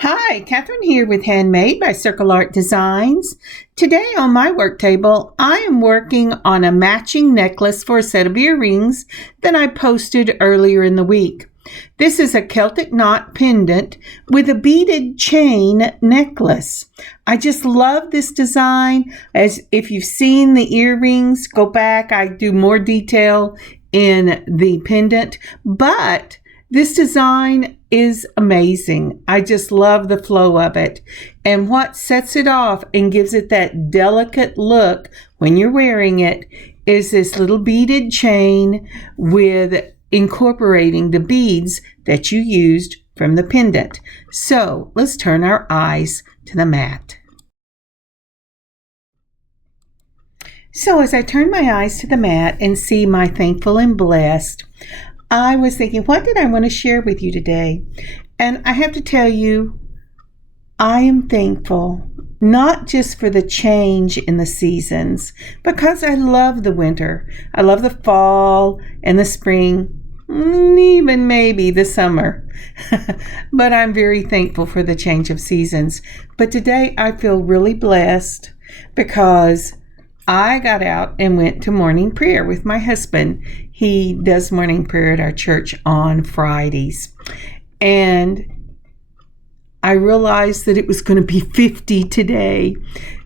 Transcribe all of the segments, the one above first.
Hi, Kathryn here with Handmade by Circle Art Designs. Today on my work table, I am working on a matching necklace for a set of earrings that I posted earlier in the week. This is a Celtic knot pendant with a beaded chain necklace. I just love this design. As if you've seen the earrings, go back. I do more detail in the pendant, but this design is amazing. I just love the flow of it. And what sets it off and gives it that delicate look when you're wearing it is this little beaded chain with incorporating the beads that you used from the pendant. So let's turn our eyes to the mat. So as I turn my eyes to the mat and see my thankful and blessed, I was thinking, what did I want to share with you today? And I have to tell you, I am thankful, not just for the change in the seasons, because I love the winter. I love the fall and the spring, even maybe the summer. But I'm very thankful for the change of seasons. But today I feel really blessed because I got out and went to morning prayer with my husband. He does morning prayer at our church on Fridays. And I realized that it was going to be 50 today.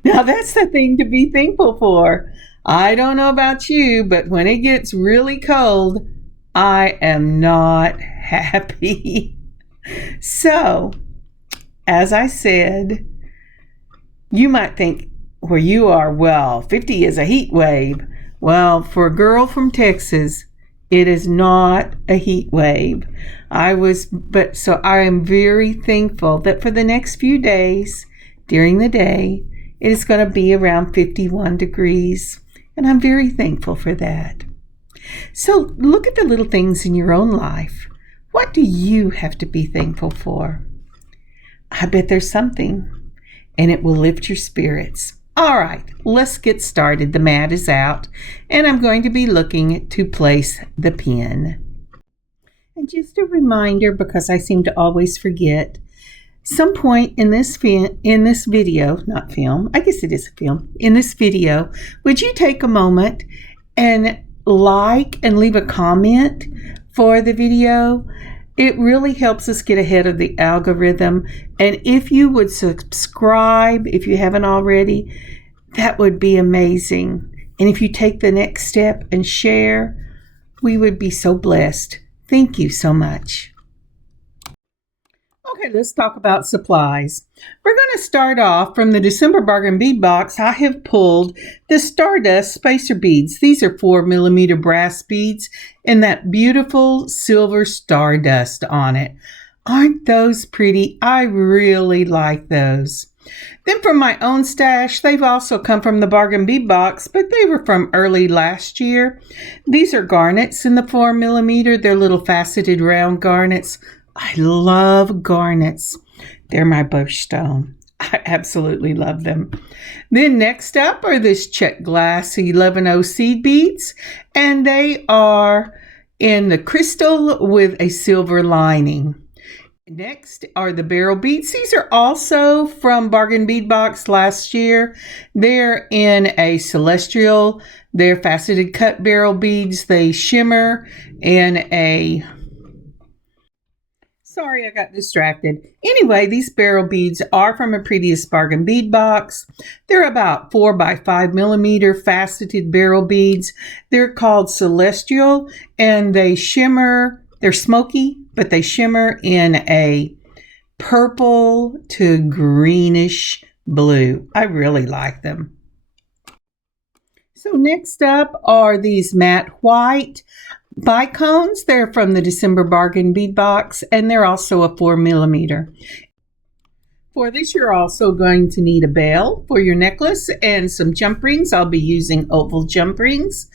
Now that's the thing to be thankful for. I don't know about you, but when it gets really cold, I am not happy. So, as I said, you might think, where you are, well, 50 is a heat wave. Well, for a girl from Texas, it is not a heat wave. So I am very thankful that for the next few days during the day, it is going to be around 51 degrees. And I'm very thankful for that. So look at the little things in your own life. What do you have to be thankful for? I bet there's something, and it will lift your spirits. All right, let's get started. The mat is out, and I'm going to be looking to place the pin. And just a reminder, because I seem to always forget, some point in this video, not film, I guess it is a film, in this video, would you take a moment and like and leave a comment for the video? It really helps us get ahead of the algorithm. And if you would subscribe, if you haven't already, that would be amazing. And if you take the next step and share, we would be so blessed. Thank you so much. Okay, let's talk about supplies. We're going to start off from the December Bargain Bead Box. I have pulled the Stardust Spacer Beads. These are 4mm brass beads and that beautiful silver stardust on it. Aren't those pretty? I really like those. Then from my own stash, they've also come from the Bargain Bead Box, but they were from early last year. These are garnets in the 4mm. They're little faceted round garnets. I love garnets. They're my birthstone. I absolutely love them. Then next up are this check glass 11O seed beads, and they are in the crystal with a silver lining. Next are the barrel beads. These are also from Bargain Bead Box last year. They're in a celestial. They're faceted cut barrel beads. They shimmer in a... Sorry, I got distracted. Anyway, these barrel beads are from a previous Bargain Bead Box. They're about 4 by 5mm faceted barrel beads. They're called Celestial, and they shimmer. They're smoky, but they shimmer in a purple to greenish blue. I really like them. So next up are these matte white bicones. They're from the December Bargain Bead Box, and they're also a 4mm. For this, you're also going to need a bell for your necklace and some jump rings. I'll be using oval jump rings.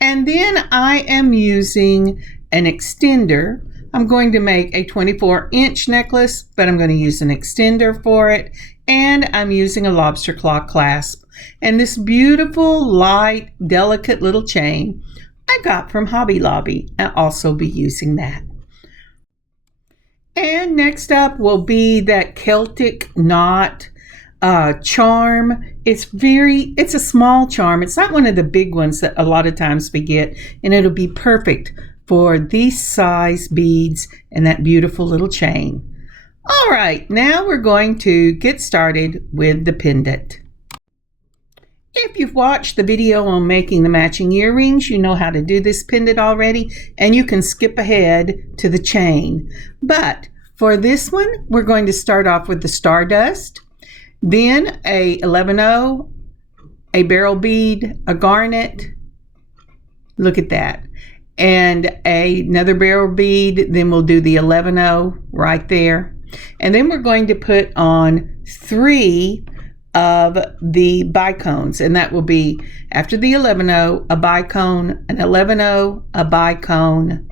And then I am using an extender. I'm going to make a 24-inch necklace, but I'm going to use an extender for it. And I'm using a lobster claw clasp. And this beautiful, light, delicate little chain I got from Hobby Lobby. I'll also be using that. And next up will be that Celtic knot charm. It's a small charm. It's not one of the big ones that a lot of times we get, and it'll be perfect for these size beads and that beautiful little chain. All right, now we're going to get started with the pendant. If you've watched the video on making the matching earrings, you know how to do this pendant already, and you can skip ahead to the chain. But for this one, we're going to start off with the stardust, then a 11-0, a barrel bead, a garnet, look at that, and another barrel bead, then we'll do the 11-0 right there. And then we're going to put on 3 of the bicones, and that will be after the 11-0, a bicone, an 11-0, a bicone,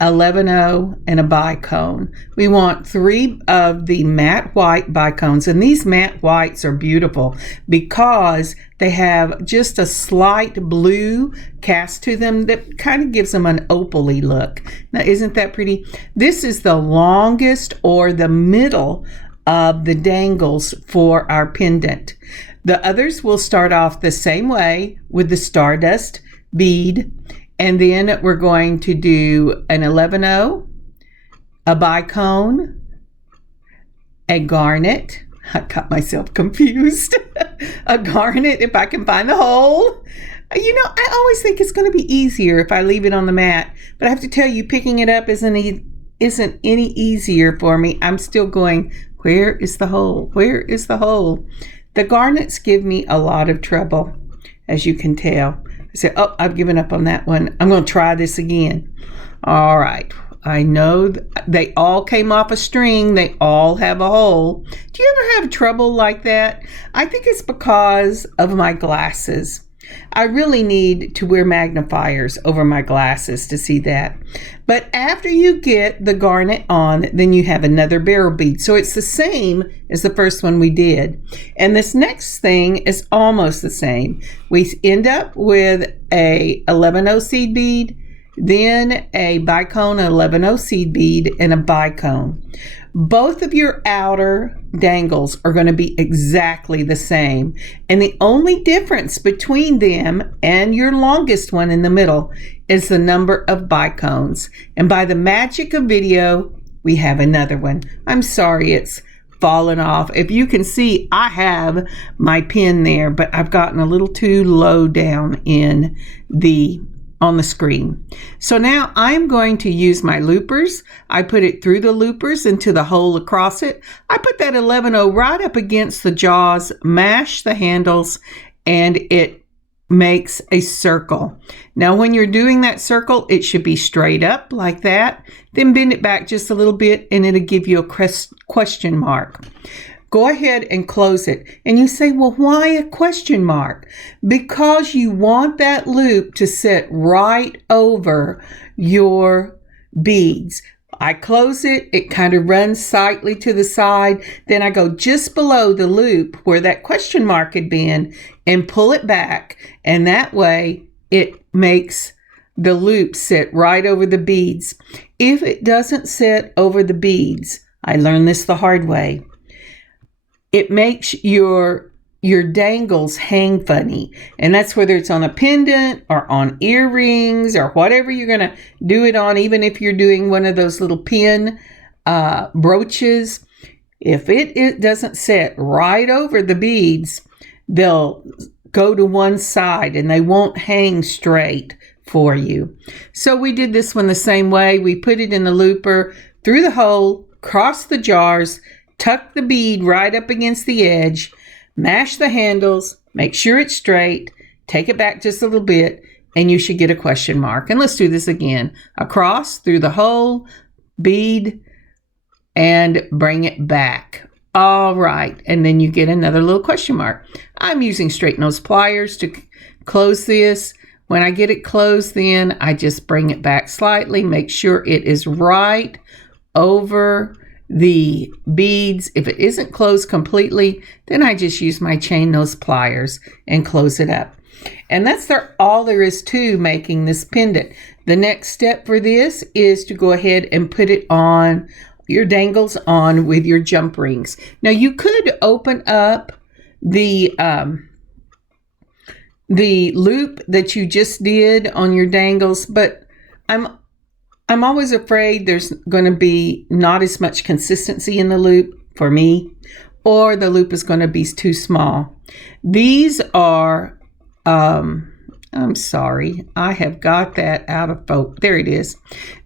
11-0, and a bicone. We want 3 of the matte white bicones, and these matte whites are beautiful because they have just a slight blue cast to them that kind of gives them an opal-y look. Now, isn't that pretty? This is the longest or the middle of the dangles for our pendant. The others will start off the same way with the stardust bead, and then we're going to do an 11-0, a bicone, a garnet. I got myself confused. A garnet, if I can find the hole. You know, I always think it's going to be easier if I leave it on the mat, but I have to tell you, picking it up isn't any easier for me. I'm still going, where is the hole? Where is the hole? The garnets give me a lot of trouble, as you can tell. I say, oh, I've given up on that one. I'm going to try this again. All right. I know they all came off a string. They all have a hole. Do you ever have trouble like that? I think it's because of my glasses. I really need to wear magnifiers over my glasses to see that. But after you get the garnet on, then you have another barrel bead. So it's the same as the first one we did. And this next thing is almost the same. We end up with a 11-0 seed bead, then a bicone, an 11-0 seed bead, and a bicone. Both of your outer dangles are going to be exactly the same. And the only difference between them and your longest one in the middle is the number of bicones. And by the magic of video, we have another one. I'm sorry it's fallen off. If you can see, I have my pin there, but I've gotten a little too low down on the screen. So now I'm going to use my loopers. I put it through the loopers into the hole across it. I put that 11-0 right up against the jaws, mash the handles, and it makes a circle. Now when you're doing that circle, it should be straight up like that. Then bend it back just a little bit and it'll give you a question mark. Go ahead and close it. And you say, well, why a question mark? Because you want that loop to sit right over your beads. I close it, it kind of runs slightly to the side. Then I go just below the loop where that question mark had been and pull it back. And that way it makes the loop sit right over the beads. If it doesn't sit over the beads, I learned this the hard way, it makes your dangles hang funny. And that's whether it's on a pendant or on earrings or whatever you're going to do it on, even if you're doing one of those little pin brooches. If it doesn't sit right over the beads, they'll go to one side and they won't hang straight for you. So we did this one the same way. We put it in the looper, through the hole, cross the jars, tuck the bead right up against the edge, mash the handles, make sure it's straight, take it back just a little bit, and you should get a question mark. And let's do this again. Across, through the hole, bead, and bring it back. All right, and then you get another little question mark. I'm using straight nose pliers to close this. When I get it closed, then I just bring it back slightly, make sure it is right over the beads. If it isn't closed completely, then I just use my chain nose pliers and close it up. And that's all there is to making this pendant. The next step for this is to go ahead and put it on your dangles on with your jump rings. Now you could open up the loop that you just did on your dangles, but I'm always afraid there's going to be not as much consistency in the loop for me, or the loop is going to be too small. These are, I'm sorry, I have got that out of focus. There it is.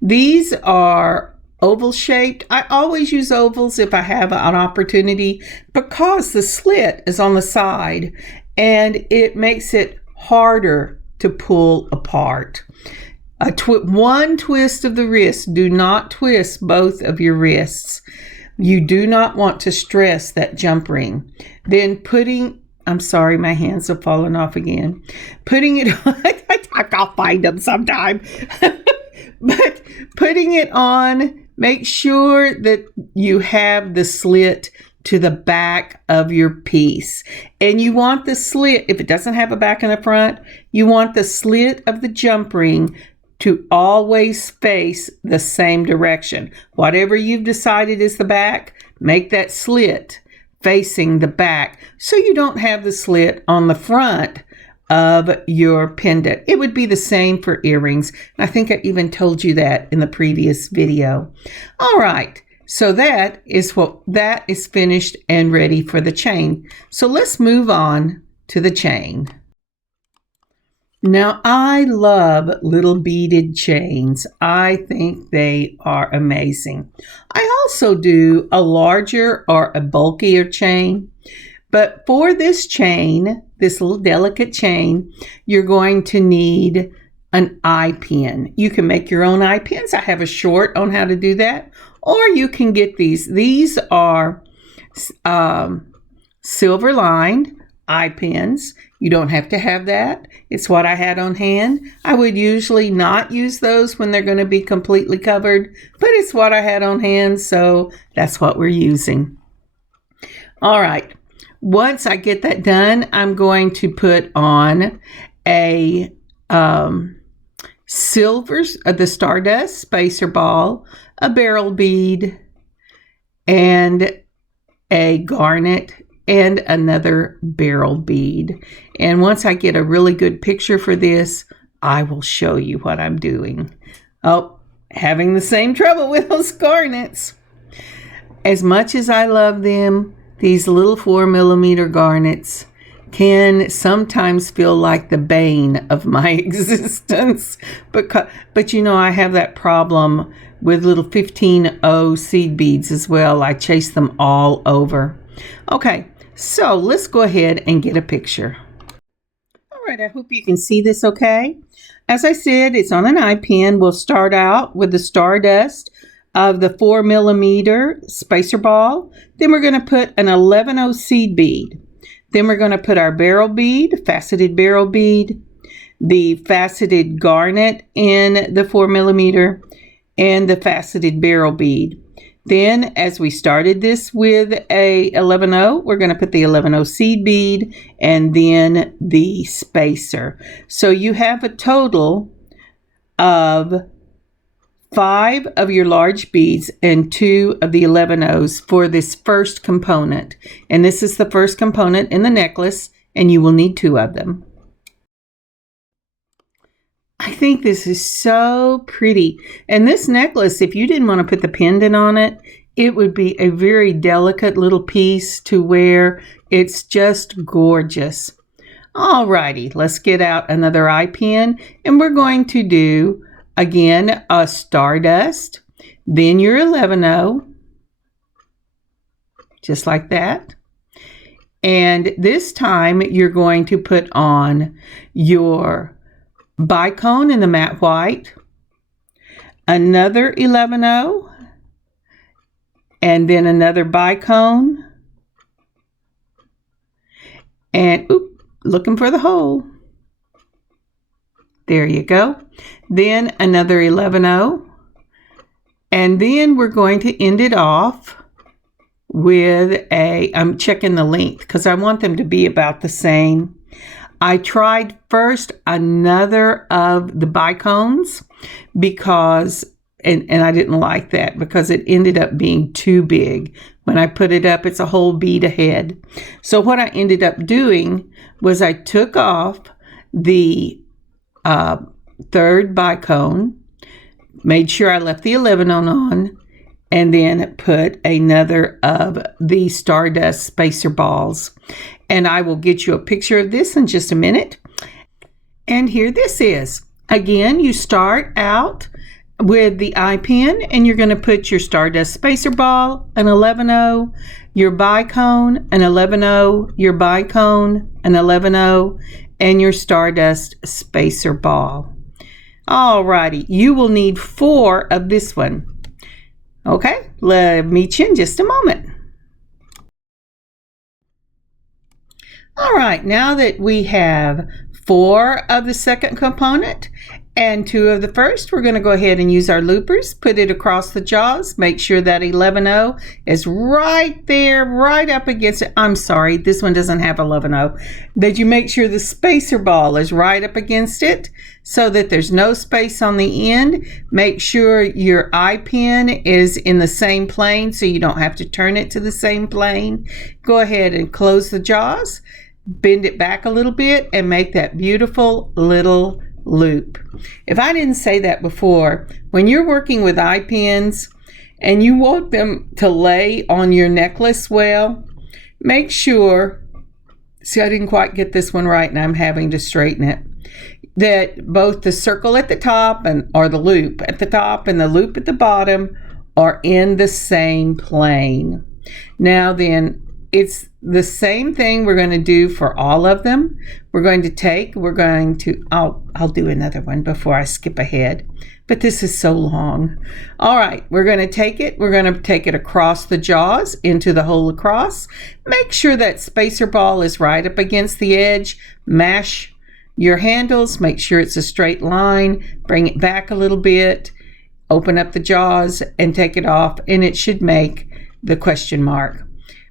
These are oval shaped. I always use ovals if I have an opportunity because the slit is on the side and it makes it harder to pull apart. One twist of the wrist. Do not twist both of your wrists. You do not want to stress that jump ring. Then I'm sorry, my hands have fallen off again. Putting it on, I'll find them sometime. But putting it on, make sure that you have the slit to the back of your piece. And you want the slit, if it doesn't have a back and a front, you want the slit of the jump ring to always face the same direction. Whatever you've decided is the back, make that slit facing the back so you don't have the slit on the front of your pendant. It would be the same for earrings. I think I even told you that in the previous video. All right. So that is finished and ready for the chain. So let's move on to the chain. Now, I love little beaded chains. I think they are amazing. I also do a larger or a bulkier chain. But for this chain, this little delicate chain, you're going to need an eye pin. You can make your own eye pins. I have a short on how to do that. Or you can get these. These are silver lined eye pins. You don't have to have that. It's what I had on hand. I would usually not use those when they're going to be completely covered, but it's what I had on hand, so that's what we're using. All right. Once I get that done, I'm going to put on a the Stardust spacer ball, a barrel bead, and a garnet, and another barrel bead. And once I get a really good picture for this, I will show you what I'm doing. Oh, having the same trouble with those garnets. As much as I love them, these little 4mm garnets can sometimes feel like the bane of my existence. But you know, I have that problem with little 15-0 seed beads as well. I chase them all over. Okay, so let's go ahead and get a picture. All right, I hope you can see this okay. As I said, it's on an eye pin. We'll start out with the Stardust of the 4mm spacer ball. Then we're going to put an 11-0 seed bead. Then we're going to put our barrel bead, faceted barrel bead, the faceted garnet in the 4mm, and the faceted barrel bead. Then, as we started this with a 11-0, we're going to put the 11-0 seed bead and then the spacer. So you have a total of 5 of your large beads and 2 of the 11-0s for this first component. And this is the first component in the necklace, and you will need 2 of them. I think this is so pretty. And this necklace, if you didn't want to put the pendant on it, it would be a very delicate little piece to wear. It's just gorgeous. Alrighty, let's get out another eye pin, and we're going to do again a Stardust, then your 11-0, just like that. And this time you're going to put on your bicone in the matte white, another 11-0, and then another bicone, and looking for the hole. There you go. Then another 11-0, and then we're going to end it off with I'm checking the length because I want them to be about the same. I tried first another of the bicones because and I didn't like that because it ended up being too big. When I put it up, it's a whole bead ahead. So what I ended up doing was I took off the third bicone, made sure I left the 11 on, and then put another of the Stardust spacer balls. And I will get you a picture of this in just a minute. And here this is. Again, you start out with the eye pin, and you're going to put your Stardust spacer ball, an 11-0, your bicone, an 11-0, your bicone, an 11-0, and your Stardust spacer ball. Alrighty, you will need 4 of this one. Okay, let me meet you in just a moment. All right, now that we have 4 of the second component and 2 of the first, we're going to go ahead and use our loopers, put it across the jaws, make sure that 11-0 is right there, right up against it. I'm sorry, this one doesn't have 11-0. That you make sure the spacer ball is right up against it so that there's no space on the end. Make sure your eye pin is in the same plane so you don't have to turn it to the same plane. Go ahead and close the jaws, bend it back a little bit, and make that beautiful little loop. If I didn't say that before, when you're working with eye pins and you want them to lay on your necklace well, make sure, see, I didn't quite get this one right and I'm having to straighten it, that both the circle at the top or the loop at the top and the loop at the bottom are in the same plane. Now then, it's the same thing we're going to do for all of them. I'll do another one before I skip ahead, but this is so long. All right, we're going to take it across the jaws into the hole across. Make sure that spacer ball is right up against the edge. Mash your handles, make sure it's a straight line, bring it back a little bit, open up the jaws and take it off, and it should make the question mark.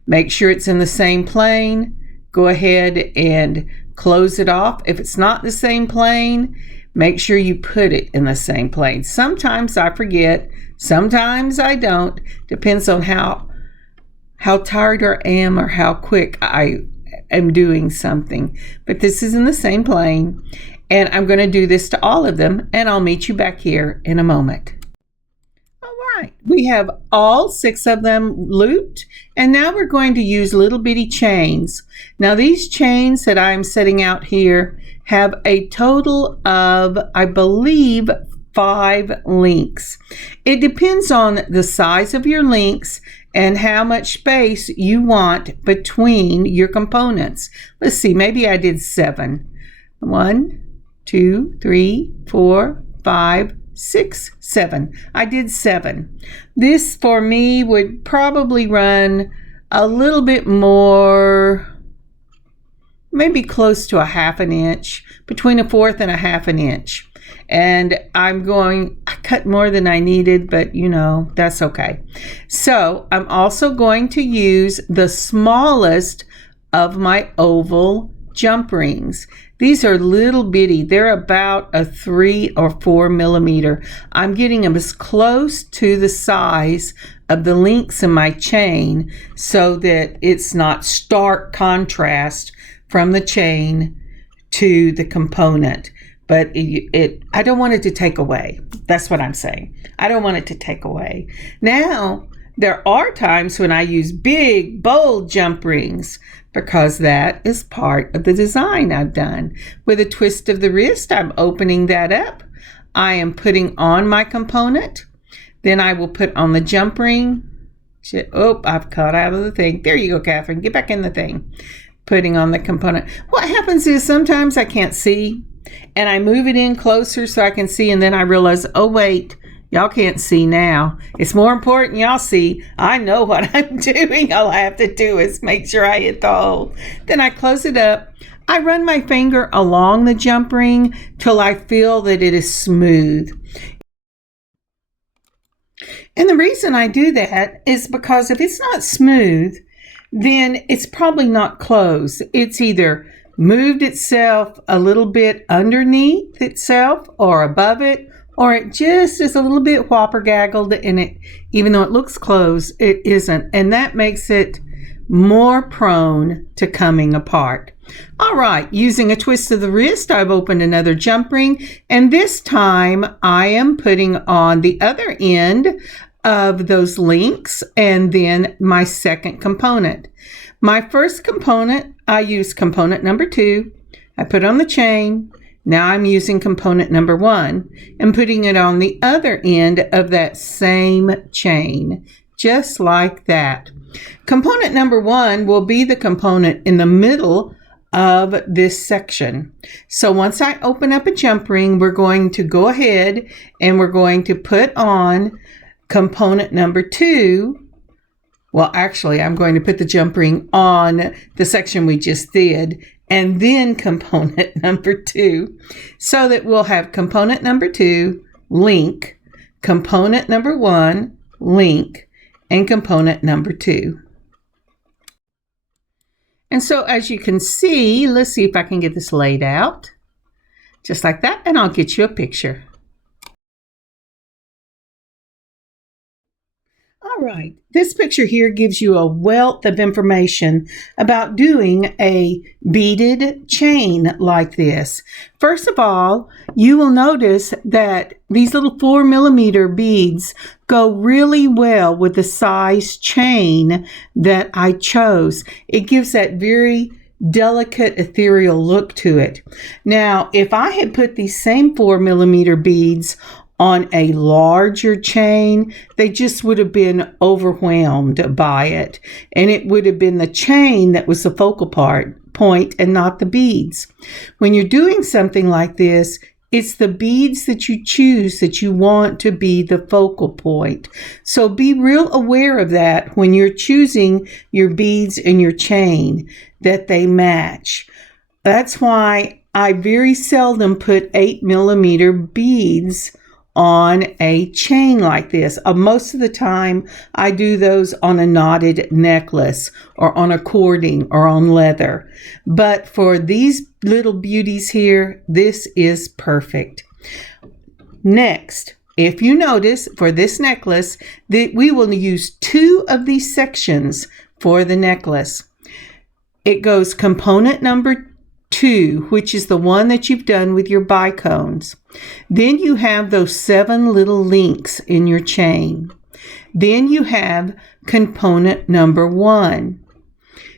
Make sure it's in the same plane. Go ahead and close it off. If it's not the same plane, make sure you put it in the same plane. Sometimes I forget, sometimes I don't. Depends on how tired I am or how quick I am doing something. But this is in the same plane, and I'm going to do this to all of them, and I'll meet you back here in a moment. We have all 6 of them looped, and now we're going to use little bitty chains. Now these chains that I'm setting out here have a total of, I believe, 5 links. It depends on the size of your links and how much space you want between your components. Let's see, maybe I did 7. 1, 2, 3, 4, 5, 6, 7. I did 7. This for me would probably run a little bit more, maybe close to a 1/2 inch, between 1/4 and a 1/2 inch. And I cut more than I needed, but that's okay. So I'm also going to use the smallest of my oval jump rings. These are little bitty. They're about a 3 or 4 millimeter. I'm getting them as close to the size of the links in my chain so that it's not stark contrast from the chain to the component. But I don't want it to take away. That's what I'm saying. I don't want it to take away. Now, there are times when I use big, bold jump rings, because that is part of the design I've done. With a twist of the wrist, I'm opening that up. I am putting on my component. Then I will put on the jump ring. Oh, I've cut out of the thing. There you go, Kathryn. Get back in the thing. Putting on the component. What happens is sometimes I can't see, and I move it in closer so I can see, and then I realize, oh, wait. Y'all can't see now. It's more important y'all see. I know what I'm doing. All I have to do is make sure I hit the hole. Then I close it up. I run my finger along the jump ring till I feel that it is smooth. And the reason I do that is because if it's not smooth, then it's probably not closed. It's either moved itself a little bit underneath itself or above it, or it just is a little bit whopper gaggled, and it, even though it looks closed, it isn't, and that makes it more prone to coming apart. All right, using a twist of the wrist, I've opened another jump ring, and this time I am putting on the other end of those links and then my second component. My first component, I use component number 2. I put on the chain. Now I'm using component number 1 and putting it on the other end of that same chain, just like that. Component number 1 will be the component in the middle of this section. So once I open up a jump ring, we're going to go ahead and we're going to put on component number 2. Well, actually, I'm going to put the jump ring on the section we just did, and then component number 2, so that we'll have component number 2, link, component number 1, link, and component number 2. And so as you can see, let's see if I can get this laid out just like that, and I'll get you a picture. All right, this picture here gives you a wealth of information about doing a beaded chain like this. First of all, you will notice that these little 4mm beads go really well with the size chain that I chose. It gives that very delicate, ethereal look to it. Now, if I had put these same 4mm beads on a larger chain, they just would have been overwhelmed by it. And it would have been the chain that was the focal point and not the beads. When you're doing something like this, it's the beads that you choose that you want to be the focal point. So be real aware of that when you're choosing your beads and your chain, that they match. That's why I very seldom put 8mm beads on a chain like this. Most of the time I do those on a knotted necklace or on a cording or on leather. But for these little beauties here, this is perfect. Next, if you notice, for this necklace, that we will use 2 of these sections for the necklace. It goes component number 2, which is the one that you've done with your bicones. Then you have those 7 little links in your chain. Then you have component number 1.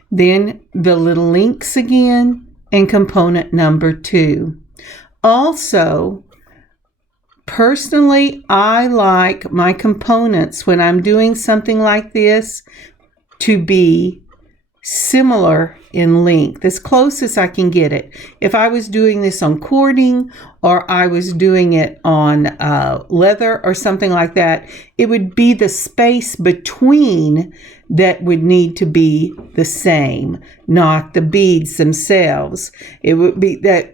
Then the little links again and component number 2. Also, personally, I like my components when I'm doing something like this to be similar in length, as close as I can get it. If I was doing this on cording or I was doing it on leather or something like that, it would be the space between that would need to be the same, not the beads themselves. It would be that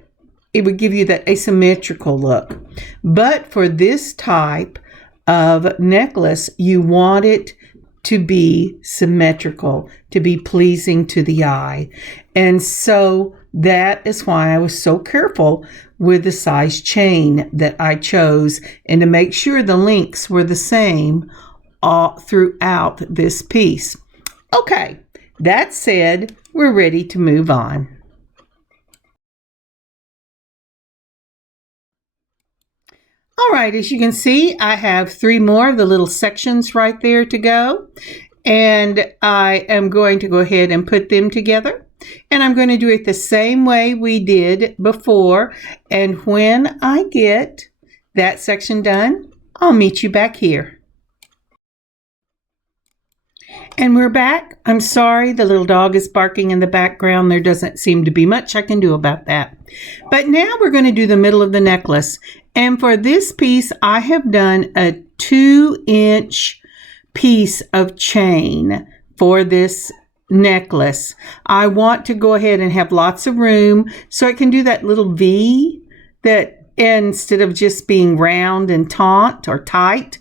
it would give you that asymmetrical look. But for this type of necklace, you want it to be symmetrical, to be pleasing to the eye. And so that is why I was so careful with the size chain that I chose, and to make sure the links were the same all throughout this piece. Okay, that said, we're ready to move on. All right, as you can see, I have 3 more of the little sections right there to go. And I am going to go ahead and put them together. And I'm going to do it the same way we did before. And when I get that section done, I'll meet you back here. And we're back. I'm sorry, the little dog is barking in the background. There doesn't seem to be much I can do about that. But now we're going to do the middle of the necklace. And for this piece, I have done a 2-inch piece of chain for this necklace. I want to go ahead and have lots of room so I can do that little V that instead of just being round and taut or tight.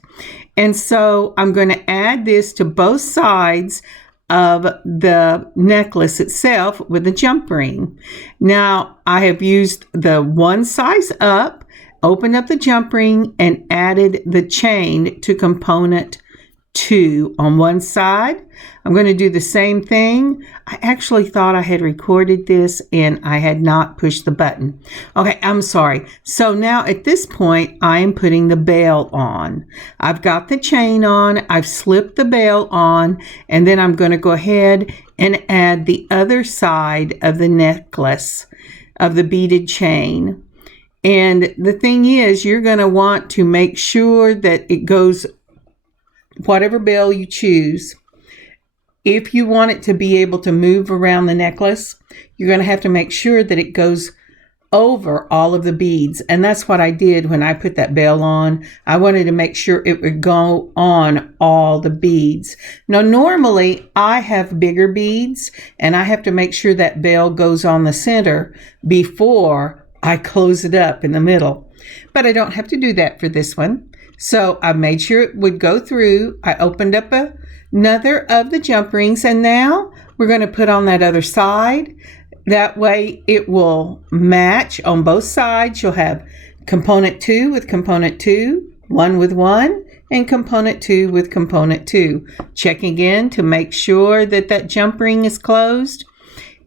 And so I'm going to add this to both sides of the necklace itself with a jump ring. Now I have used the one size up opened up the jump ring and added the chain to component 2 on one side. I'm going to do the same thing. I actually thought I had recorded this and I had not pushed the button. Okay, I'm sorry. So now at this point, I am putting the bail on. I've got the chain on, I've slipped the bail on, and then I'm going to go ahead and add the other side of the necklace of the beaded chain. And the thing is, you're going to want to make sure that it goes whatever bail you choose. If you want it to be able to move around the necklace, you're going to have to make sure that it goes over all of the beads. And that's what I did when I put that bail on. I wanted to make sure it would go on all the beads. Now, normally I have bigger beads and I have to make sure that bail goes on the center before I close it up in the middle. But I don't have to do that for this one. So I made sure it would go through. I opened up another of the jump rings, and now we're going to put on that other side. That way it will match on both sides. You'll have component 2 with component 2, 1 with 1, and component 2 with component 2. Check again to make sure that that jump ring is closed.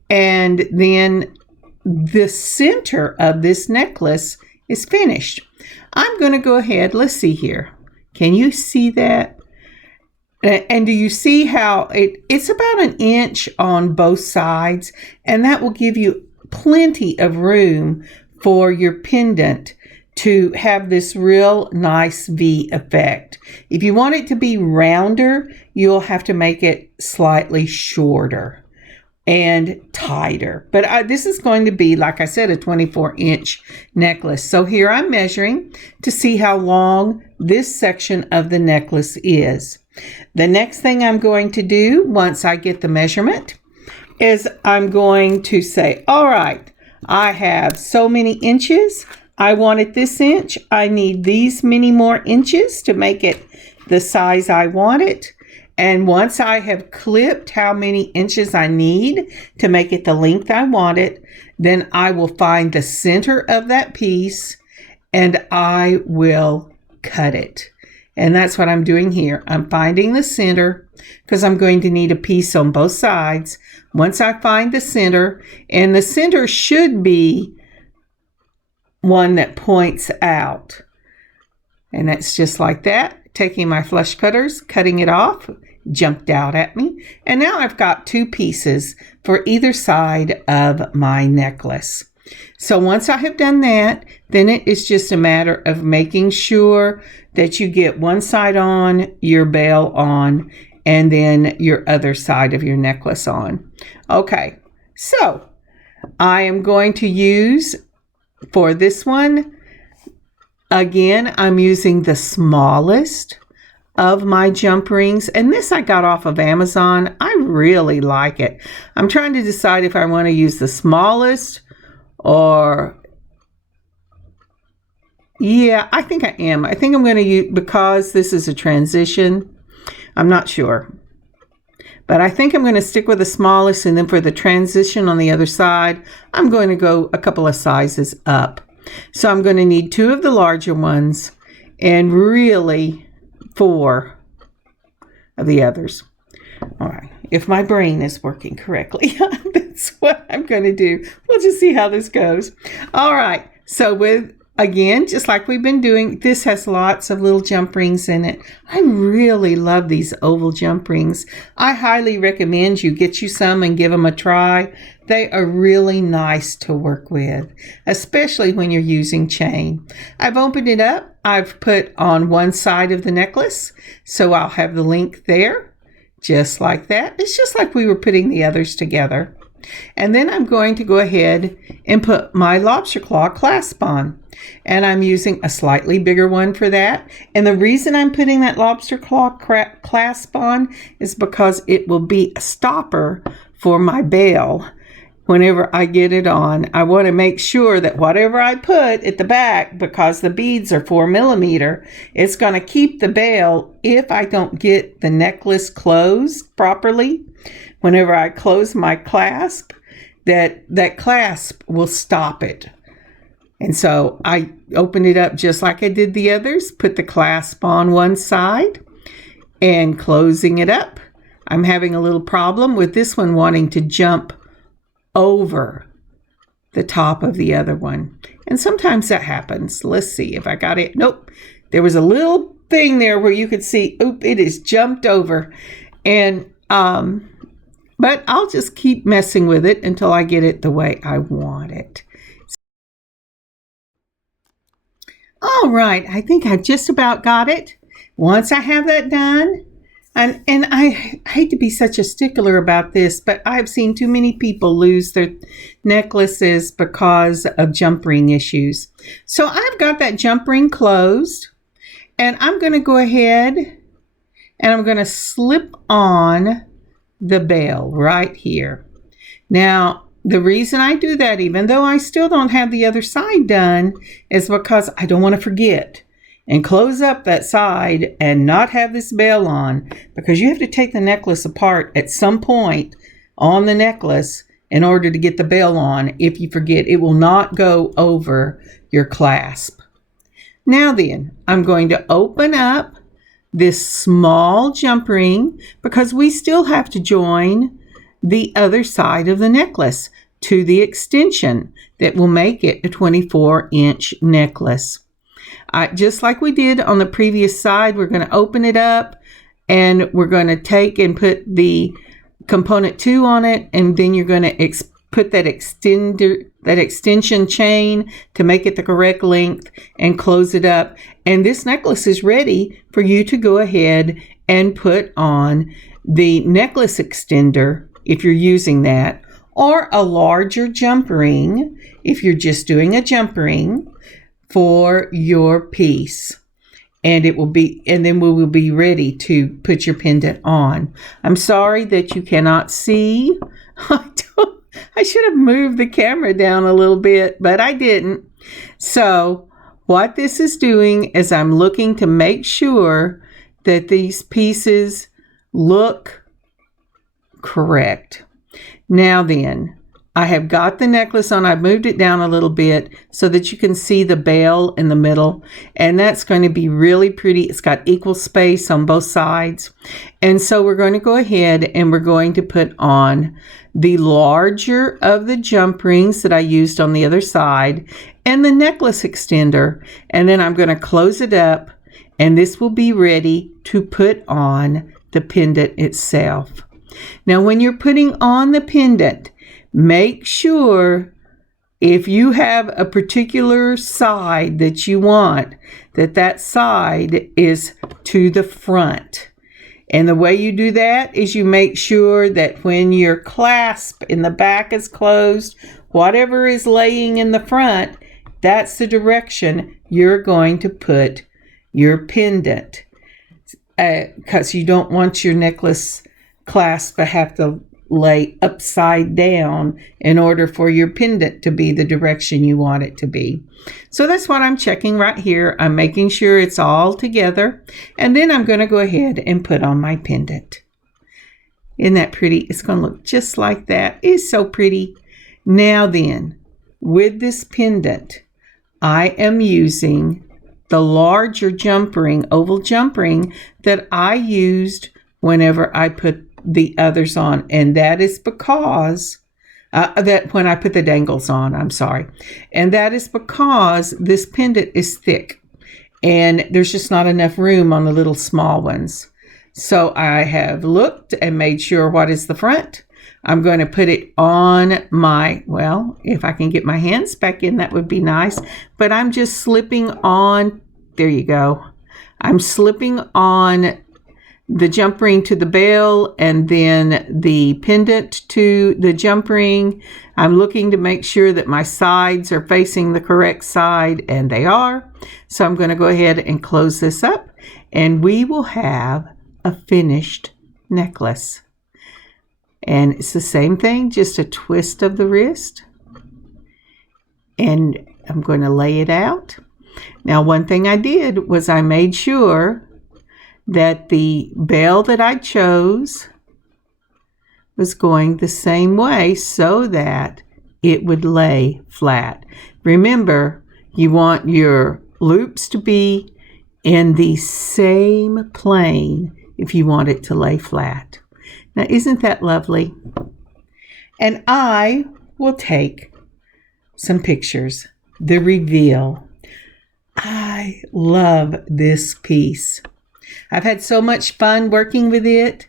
And then the center of this necklace is finished. I'm going to go ahead. Let's see here. Can you see that? And do you see how it's about an inch on both sides? And that will give you plenty of room for your pendant to have this real nice V effect. If you want it to be rounder, you'll have to make it slightly shorter and tighter. But this is going to be, like I said, a 24-inch necklace. So here I'm measuring to see how long this section of the necklace is. The next thing I'm going to do once I get the measurement is I'm going to say, all right, I have so many inches. I want it this inch. I need these many more inches to make it the size I want it. And once I have clipped how many inches I need to make it the length I want it, then I will find the center of that piece and I will cut it. And that's what I'm doing here. I'm finding the center because I'm going to need a piece on both sides. Once I find the center, and the center should be one that points out. And that's just like that. Taking my flush cutters, cutting it off, jumped out at me. And now I've got 2 pieces for either side of my necklace. So once I have done that, then it is just a matter of making sure that you get one side on, your bail on, and then your other side of your necklace on. Okay, so I am going to use, for this one, again, I'm using the smallest of my jump rings, and this I got off of Amazon. I really like it. I'm trying to decide if I want to use the smallest or, yeah, I think I am. I think I'm going to use, because this is a transition, I'm not sure. But I think I'm going to stick with the smallest, and then for the transition on the other side, I'm going to go a couple of sizes up. So I'm going to need 2 of the larger ones and really 4 of the others. All right. If my brain is working correctly, that's what I'm going to do. We'll just see how this goes. All right. So with, again, just like we've been doing, this has lots of little jump rings in it. I really love these oval jump rings. I highly recommend you get you some and give them a try. They are really nice to work with, especially when you're using chain. I've opened it up. I've put on one side of the necklace, so I'll have the link there, just like that. It's just like we were putting the others together. And then I'm going to go ahead and put my lobster claw clasp on. And I'm using a slightly bigger one for that. And the reason I'm putting that lobster claw clasp on is because it will be a stopper for my bail. Whenever I get it on, I want to make sure that whatever I put at the back, because the beads are 4 millimeter, it's going to keep the bail if I don't get the necklace closed properly. Whenever I close my clasp, that clasp will stop it. And so I opened it up just like I did the others, put the clasp on one side and closing it up. I'm having a little problem with this one wanting to jump over the top of the other one. And sometimes that happens. Let's see if I got it. Nope. There was a little thing there where you could see, oop, it is jumped over. And, but I'll just keep messing with it until I get it the way I want it. All right, I think I just about got it. Once I have that done, and I hate to be such a stickler about this, but I've seen too many people lose their necklaces because of jump ring issues. So I've got that jump ring closed, and I'm going to go ahead and I'm going to slip on the bell right here. Now, the reason I do that, even though I still don't have the other side done, is because I don't want to forget and close up that side and not have this bell on, because you have to take the necklace apart at some point on the necklace in order to get the bell on. If you forget, it will not go over your clasp. Now then, I'm going to open up this small jump ring because we still have to join the other side of the necklace to the extension that will make it a 24-inch necklace. Just like we did on the previous side, we're going to open it up and we're going to take and put the component 2 on it, and then you're going to put that extension chain to make it the correct length and close it up. And this necklace is ready for you to go ahead and put on the necklace extender if you're using that, or a larger jump ring if you're just doing a jump ring for your piece. And then we will be ready to put your pendant on. I'm sorry that you cannot see. I should have moved the camera down a little bit, but I didn't. So what this is doing is I'm looking to make sure that these pieces look correct. Now then, I have got the necklace on. I've moved it down a little bit so that you can see the bell in the middle, and that's going to be really pretty. It's got equal space on both sides. And so we're going to go ahead and we're going to put on the larger of the jump rings that I used on the other side and the necklace extender, and then I'm going to close it up, and this will be ready to put on the pendant itself. Now, when you're putting on the pendant, make sure if you have a particular side that you want, that side is to the front. And the way you do that is you make sure that when your clasp in the back is closed, whatever is laying in the front, that's the direction you're going to put your pendant. Because you don't want your necklace clasp to have to lay upside down in order for your pendant to be the direction you want it to be. So that's what I'm checking right here. I'm making sure it's all together, and then I'm going to go ahead and put on my pendant. Isn't that pretty? It's going to look just like that. It's so pretty. Now then, with this pendant, I am using the larger jump ring, oval jump ring that I used whenever I put the others on, and that is because that when I put the dangles on, I'm sorry, and that is because this pendant is thick and there's just not enough room on the little small ones. So I have looked and made sure what is the front. I'm going to put it on my, well, if I can get my hands back in, that would be nice, but I'm just slipping on, there you go. I'm slipping on the jump ring to the bell and then the pendant to the jump ring. I'm looking to make sure that my sides are facing the correct side, and they are. So I'm going to go ahead and close this up, and we will have a finished necklace. And it's the same thing, just a twist of the wrist. And I'm going to lay it out. Now, one thing I did was I made sure that the bell that I chose was going the same way so that it would lay flat. Remember, You want your loops to be in the same plane if you want it to lay flat. Now, isn't that lovely? And I will take some pictures. The reveal. I love this piece. I've had so much fun working with it.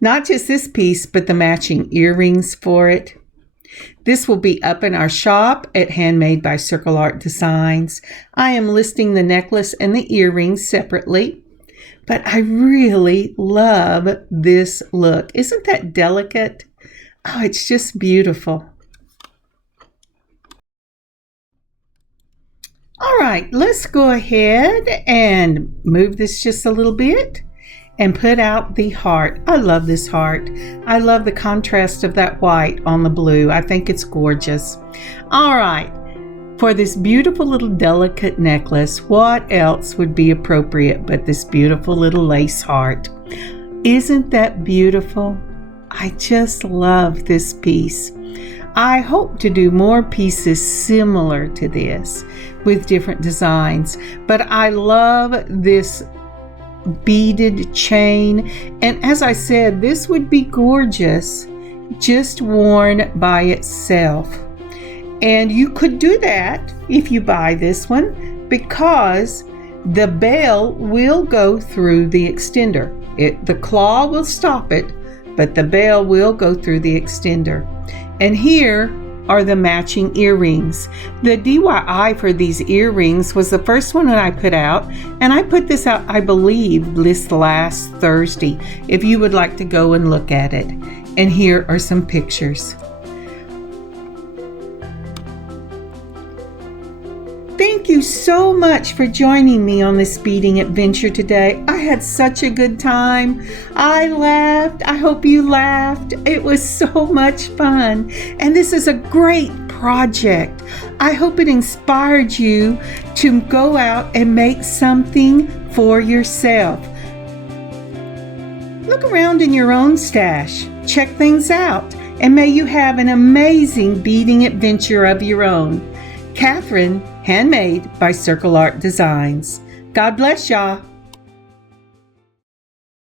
Not just this piece, but the matching earrings for it. This will be up in our shop at Handmade by Circle Art Designs. I am listing the necklace and the earrings separately, but I really love this look. Isn't that delicate? Oh, it's just beautiful. All right, let's go ahead and move this just a little bit and put out the heart. I love this heart. I love the contrast of that white on the blue. I think it's gorgeous. All right, for this beautiful little delicate necklace, what else would be appropriate but this beautiful little lace heart? Isn't that beautiful? I just love this piece. I hope to do more pieces similar to this with different designs, but I love this beaded chain, and as I said, this would be gorgeous just worn by itself. And you could do that if you buy this one, because the bell will go through the extender. The claw will stop it, but the bell will go through the extender. And here are the matching earrings. The DIY for these earrings was the first one that I put out, and I put this out, I believe, this last Thursday, if you would like to go and look at it. And here are some pictures. Thank you so much for joining me on this beading adventure today. I had such a good time. I laughed. I hope you laughed. It was so much fun. And this is a great project. I hope it inspired you to go out and make something for yourself. Look around in your own stash. Check things out. And may you have an amazing beading adventure of your own. Kathryn, Handmade by Circle Art Designs. God bless y'all.